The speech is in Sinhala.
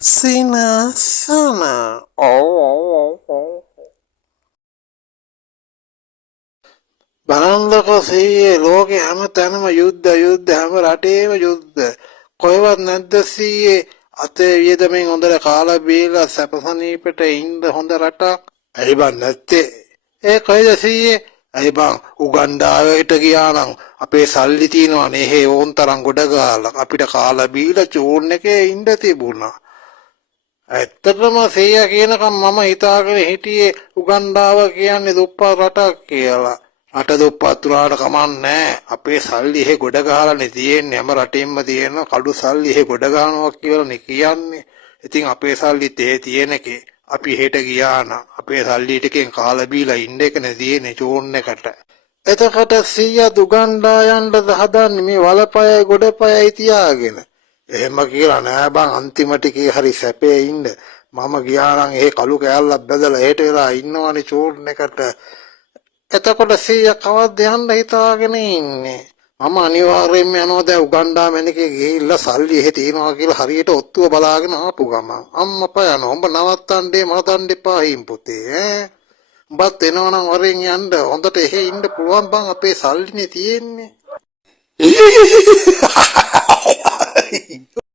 Sinasana. Oh. බලන්නකො සීයේ ලෝකේ හැම තැනම යුද්ධ හැම රටේම යුද්ධ. කොහෙවත් නැද්ද සීයේ අතේ වියදමෙන් හොඳට කාලා බීලා සැපසනීපෙට ඉන්න හොඳ රටක්? ඇයි බං නැත්තේ? ඒ කොහෙද සීයේ? ඇයි බං උගන්ඩාවට ගියා නම් අපේ සල්ලි තියනවනේ හේ ඕන් තරම් ගොඩ ගාලා අපිට කාලා බීලා චූන් එකේ ඉන්න තිබුණා. ඇත්තටම සීයා කියනකම් මම හිතාගෙන හිටියේ උගන්ඩාව කියන්නේ දුප්පත් රටක් කියලා. රට දුප්පත් වුණාට කමන්නේ අපේ සල්ලි එහෙ ගොඩ ගහලානේ තියෙන්නේ හැම රටෙන්ම තියෙන කඩු සල්ලි එහෙ ගොඩ ගන්නවා කියලානේ කියන්නේ. ඉතින් අපේ සල්ලි තේ තියෙනකේ අපි හෙට ගියා නම් අපේ සල්ලි ටිකෙන් කාලා බීලා ඉන්න එකනේ තියෙන්නේ චෝන් එකට. එතකොට සීයා දුගන්ඩා යන්නද හදන්නේ මේ වලපයයි ගොඩපයයි තියාගෙන. එහෙම කියලා නෑ බං අන්තිම ටිකේ හරි සැපේ ඉන්න. මම ගියා නම් ඒ කළු කෑල්ලක් බදලා හෙට වෙලා ඉන්නවනේ චෝන් එකට. එතකොට සීයා කවද්ද යන්න හිතාගෙන ඉන්නේ? මම අනිවාර්යයෙන්ම යනවා දැන් උගන්ඩා මැනිකේ ගිහිල්ලා සල්ලි එහෙ තියනවා කියලා හරියට ඔත්තුව බලාගෙන ආපු ගමන් අම්මපා යනවා. උඹ නවත්තන්නේ මතන්න එපා හිම් පුතේ ඈ. උඹත් එනවනම් වරෙන් යන්න හොඳට එහෙ ඉන්න පුළුවන් බං අපේ සල්ලිනේ තියෙන්නේ.